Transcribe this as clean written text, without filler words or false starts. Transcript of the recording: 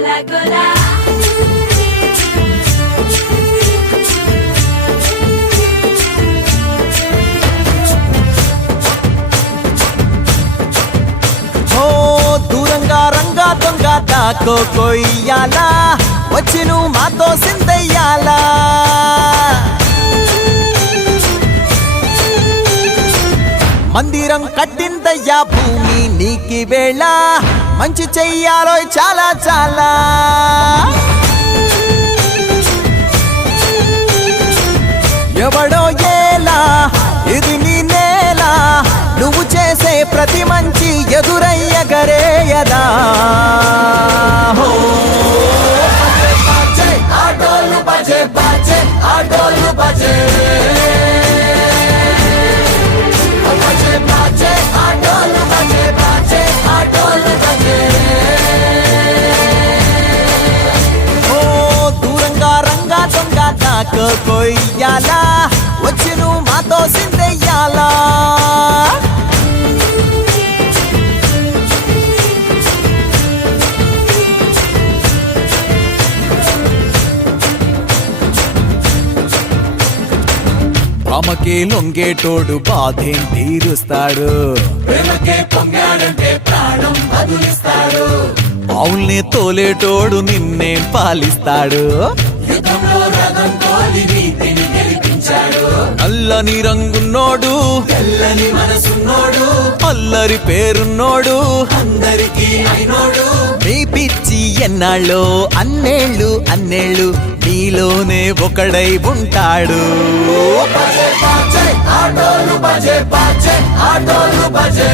గోలా గోలా దూరంగా రంగా దొంగ దాకో కొయ్యాలా వచ్చి నువ్వు మాతో సిందయ్యాలా మందిరం కట్టిందయ్యా భూమి నీకి వేళ మంచి చెయ్యాలో చాలా చాలా ఎవడో ఏలా ఇది నీ నేల నువ్వు చేసే ప్రతి మంచి ఎదురయ్యగరేయదా ఆటోలు బజే బాజే ఆటోలు బజే ఆటోలు బజే బాజే ఆటోలు బజే దూరంగా రంగా దొంగ నాకు కొయ్యాలా వచ్చి నువ్వు మాతో సిందెయ్యాలా ప్రేమకే లొంగేటోడు బాధేం తీరుస్తాడు ప్రేమకే పొంగాడంటే ప్రాణం బదులిస్తాడు పావుల్ని తోలేటోడు నిన్నేం పాలిస్తాడు యుద్ధంలో రథం తోలి నీతిని గెలిపించాడు నల్లని రంగున్నోడు తెల్లని మనసున్నోడు అల్లరి పేరున్నోడు అందరికీ అయినోడు నీ పిచ్చి ఎన్నాళ్ళో అన్నేళ్ళు అన్నేళ్ళు నీలోనే ఒకడై ఉంటాడు బజే బాజే ఆటోలు బజే బాజే ఆటోలు బజే